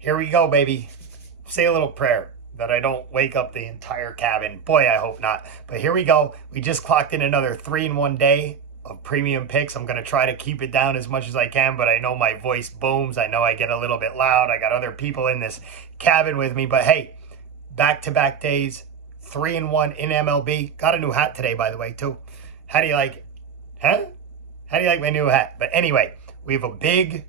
Here we go, baby. Say a little prayer that I don't wake up the entire cabin. Boy, I hope not. But here we go. We just clocked in another 3-in-1 day of premium picks. I'm going to try to keep it down as much as I can, but I know my voice booms. I know I get a little bit loud. I got other people in this cabin with me. But hey, back-to-back days, 3-in-1 in MLB. Got a new hat today, by the way, too. How do you like it? Huh? How do you like my new hat? But anyway, we have a big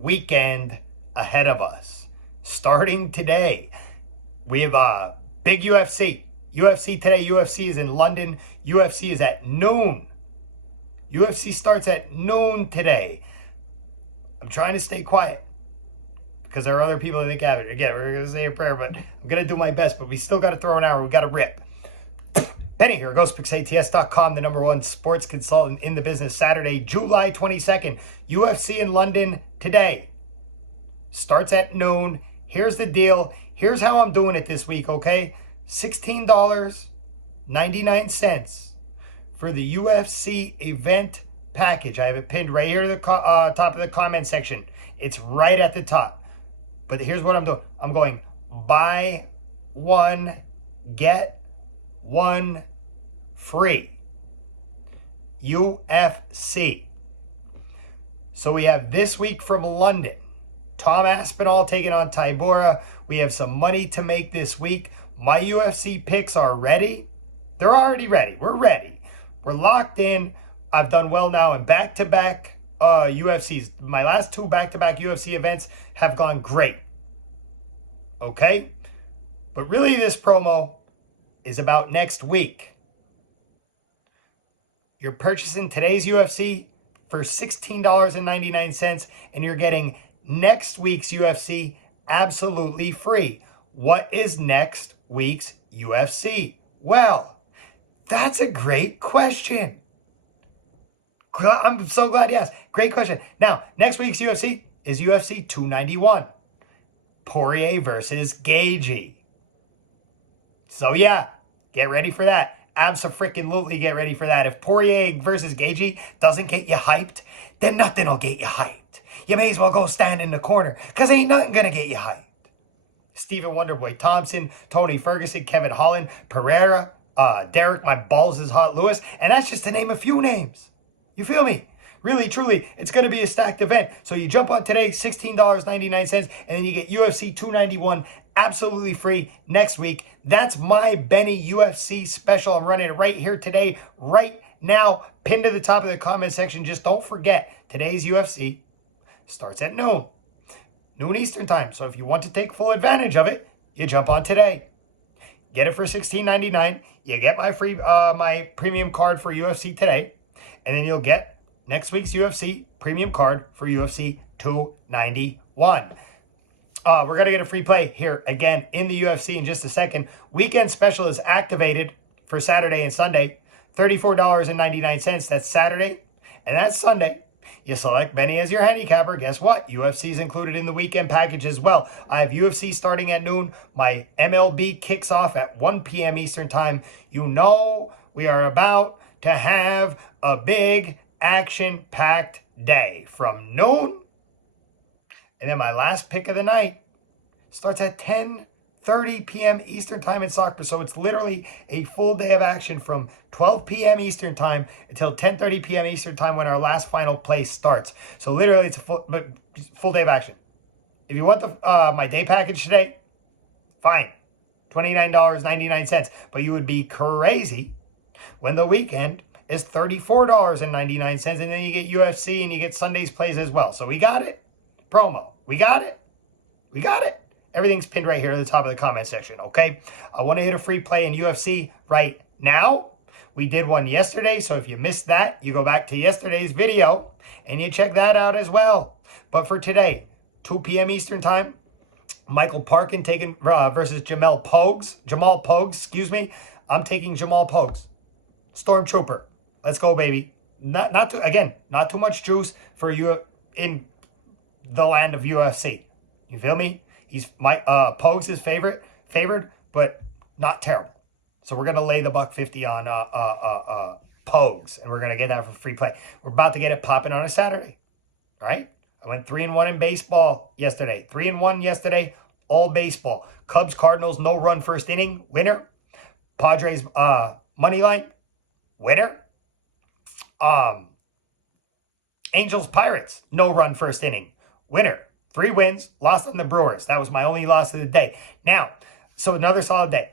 weekend ahead of us. Starting today, we have a big UFC. UFC today. UFC is in London. UFC is at noon. UFC starts at noon today. I'm trying to stay quiet because there are other people in the cabin. Again, we're going to say a prayer, but I'm going to do my best. But we still got to throw an hour. We got to rip. Benny here, GhostPicksATS.com, the #1 sports consultant in the business. Saturday, July 22nd, UFC in London today. Starts at noon. Here's the deal. Here's how I'm doing it this week, okay? $16.99 for the UFC event package. I have it pinned right here at the top of the comment section. It's right at the top. But here's what I'm doing. I'm going buy one, get one free. UFC. So we have this week from London, Tom Aspinall taking on Tybura. We have some money to make this week. My UFC picks are ready. They're already ready. We're ready. We're locked in. I've done well now in back-to-back UFCs. My last two back-to-back UFC events have gone great. Okay? But really this promo is about next week. You're purchasing today's UFC for $16.99 and you're getting next week's UFC absolutely free. What is next week's UFC? Well, that's a great question. I'm so glad you asked. Great question. Now, next week's UFC is UFC 291. Poirier versus Gaethje. So yeah, get ready for that. Abso-freaking-lutely get ready for that. If Poirier versus Gaethje doesn't get you hyped, then nothing will get you hyped. You may as well go stand in the corner, because ain't nothing going to get you hyped. Stephen Wonderboy Thompson, Tony Ferguson, Kevin Holland, Pereira, Derek, my balls is hot, Lewis, and that's just to name a few names. You feel me? Really, truly, it's going to be a stacked event. So you jump on today, $16.99, and then you get UFC 291 absolutely free next week. That's my Benny UFC special. I'm running it right here today, right now, pinned to the top of the comment section. Just don't forget, today's UFC starts at noon Eastern time. So if you want to take full advantage of it, you jump on today. Get it for $16.99. You get my free, my premium card for UFC today, and then you'll get next week's UFC premium card for UFC 291. We're going to get a free play here again in the UFC in just a second. Weekend special is activated for Saturday and Sunday. $34.99. That's Saturday and that's Sunday. You select Benny as your handicapper. Guess what? UFC is included in the weekend package as well. I have UFC starting at noon. My MLB kicks off at 1 p.m. Eastern time. You know we are about to have a big action-packed day from noon. And then my last pick of the night starts at 10:30 p.m. Eastern time in soccer. So it's literally a full day of action from 12 p.m. Eastern time until 10:30 p.m. Eastern time when our last final play starts. So literally it's a full day of action. If you want the my day package today, fine. $29.99. But you would be crazy when the weekend is $34.99. And then you get UFC and you get Sunday's plays as well. So we got it. Promo. We got it. We got it. Everything's pinned right here at the top of the comment section, okay? I want to hit a free play in UFC right now. We did one yesterday, so if you missed that, you go back to yesterday's video and you check that out as well. But for today, 2 p.m. Eastern time, Michael Parkin taking versus Jamal Pogues, excuse me. I'm taking Jamal Pogues. Stormtrooper. Let's go, baby. Not too much juice for you in the land of UFC. You feel me? He's Pogues is favored, but not terrible. So we're gonna lay the $150 on Pogues, and we're gonna get that for free play. We're about to get it popping on a Saturday. All right? I went 3-1 in baseball yesterday. 3-1 yesterday, all baseball. Cubs, Cardinals, no run first inning, winner. Padres, money line, winner. Angels, Pirates, no run first inning, winner. 3 wins, lost on the Brewers. That was my only loss of the day. Now, so another solid day.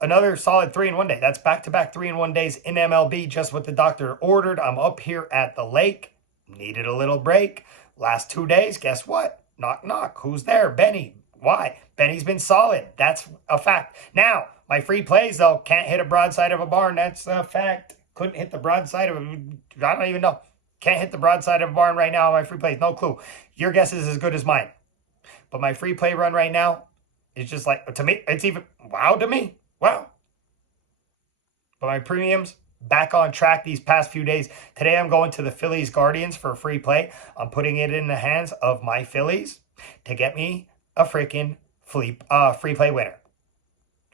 Another solid 3-1 day. That's back-to-back 3-1 days in MLB, just what the doctor ordered. I'm up here at the lake. Needed a little break. Last 2 days, guess what? Knock, knock. Who's there? Benny. Why? Benny's been solid. That's a fact. Now, my free plays, though, can't hit a broadside of a barn. That's a fact. Couldn't hit the broadside of a... I don't even know. Can't hit the broadside of a barn right now on my free plays. No clue. Your guess is as good as mine. But my free play run right now is just like, to me, it's even... Wow to me. Wow. But my premiums, back on track these past few days. Today I'm going to the Phillies Guardians for a free play. I'm putting it in the hands of my Phillies to get me a freaking free play winner.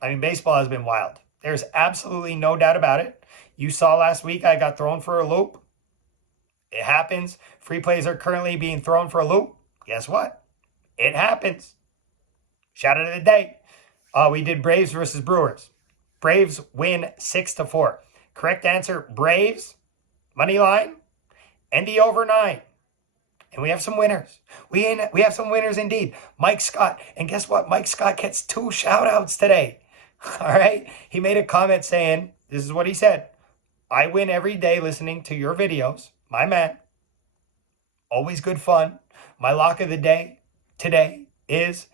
I mean, baseball has been wild. There's absolutely no doubt about it. You saw last week I got thrown for a loop. It happens. Free plays are currently being thrown for a loop. Guess what? It happens. Shout out of the day. We did Braves versus Brewers. Braves win 6-4. Correct answer, Braves, money line, and the over 9. And we have some winners. We have some winners indeed. Mike Scott. And guess what? Mike Scott gets 2 shout-outs today. All right? He made a comment saying, this is what he said. I win every day listening to your videos. My man. Always good fun. My lock of the day today is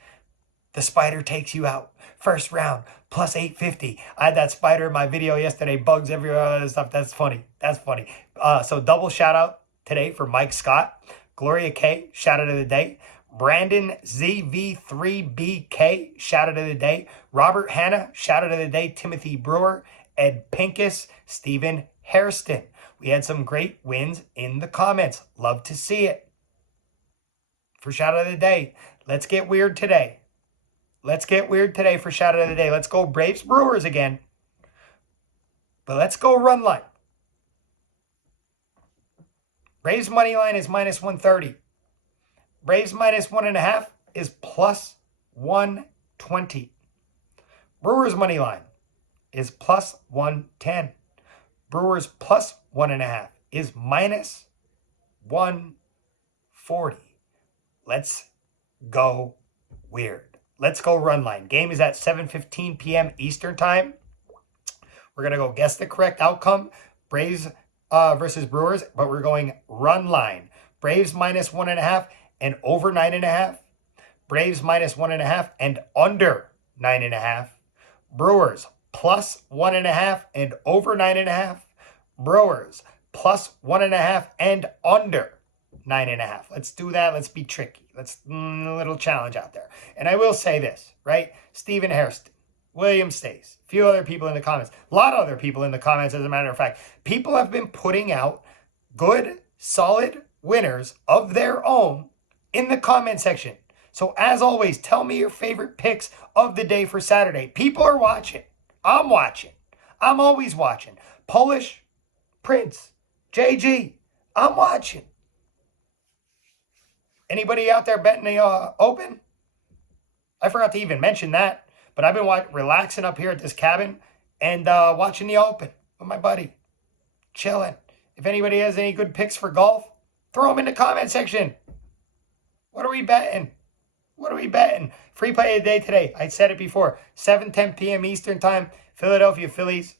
the spider takes you out. First round, plus 850. I had that spider in my video yesterday. Bugs everywhere and stuff. That's funny. That's funny. So double shout out today for Mike Scott. Gloria K, shout out of the day. Brandon ZV3BK, shout out of the day. Robert Hanna, shout out of the day. Timothy Brewer, Ed Pincus, Stephen Hairston. We had some great wins in the comments. Love to see it. For shout out of the day, let's get weird today. Let's get weird today for shout out of the day. Let's go Braves Brewers again. But let's go run line. Braves money line is minus 130. Braves minus 1.5 is plus 120. Brewers money line is plus 110. Brewers plus 1.5 is minus 140. Let's go weird. Let's go run line. Game is at 7:15 p.m. Eastern time. We're going to go guess the correct outcome. Braves versus Brewers, but we're going run line. Braves minus 1.5 and over 9.5. Braves minus 1.5 and under 9.5. Brewers plus 1.5 and over 9.5. Brewers plus 1.5 and under 9.5. Let's do that. Let's be tricky. Let's a little challenge out there. And I will say this, right? Stephen Hairston, William Stace, a few other people in the comments, a lot of other people in the comments, as a matter of fact. People have been putting out good, solid winners of their own in the comment section. So as always, tell me your favorite picks of the day for Saturday. People are watching. I'm watching. I'm always watching. Polish, Prince, JG, I'm watching. Anybody out there betting the Open? I forgot to even mention that, but I've been relaxing up here at this cabin and watching the Open with my buddy. Chilling. If anybody has any good picks for golf, throw them in the comment section. What are we betting? What are we betting? Free play of the day today. I said it before. 7:10 p.m. Eastern time. Philadelphia Phillies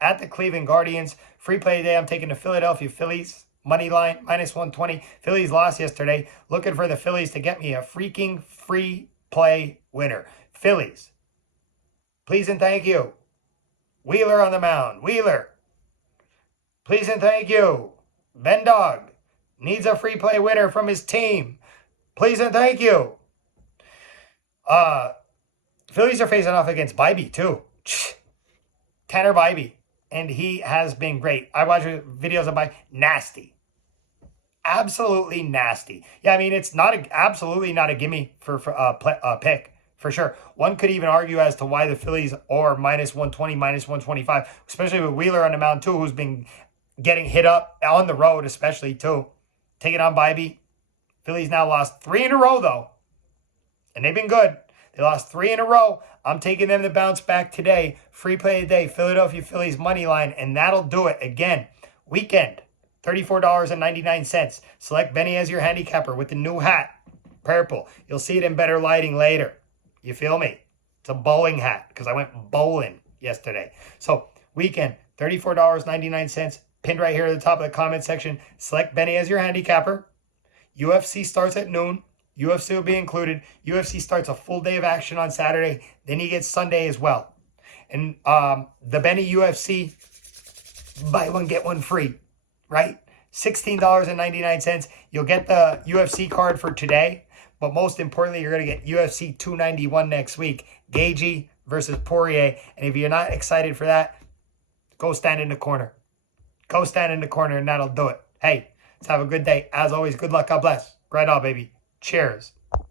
at the Cleveland Guardians. Free play of the day. I'm taking the Philadelphia Phillies. Money line, minus 120. Phillies lost yesterday. Looking for the Phillies to get me a freaking free play winner. Phillies, please and thank you. Wheeler on the mound. Wheeler, please and thank you. Ben Dog needs a free play winner from his team. Please and thank you. Phillies are facing off against Bybee too. Tanner Bybee. And he has been great. I watch videos of Bybee. Nasty. Absolutely nasty. Yeah, I mean, it's absolutely not a gimme for pick, for sure. One could even argue as to why the Phillies are minus 120, minus 125, especially with Wheeler on the mound too, who's been getting hit up on the road, especially too. Taking on Bybee. Phillies now lost 3 in a row, though. And they've been good. They lost 3 in a row. I'm taking them to bounce back today. Free play today, Philadelphia Phillies money line, and that'll do it. Again, weekend, $34.99. Select Benny as your handicapper with the new hat, purple. You'll see it in better lighting later. You feel me? It's a bowling hat because I went bowling yesterday. So weekend, $34.99. Pinned right here at the top of the comment section. Select Benny as your handicapper. UFC starts at noon. UFC will be included. UFC starts a full day of action on Saturday. Then you get Sunday as well. And the Benny UFC, buy one, get one free, right? $16.99. You'll get the UFC card for today. But most importantly, you're going to get UFC 291 next week. Gagey versus Poirier. And if you're not excited for that, go stand in the corner. Go stand in the corner and that'll do it. Hey, let's have a good day. As always, good luck. God bless. Right on, baby. Cheers.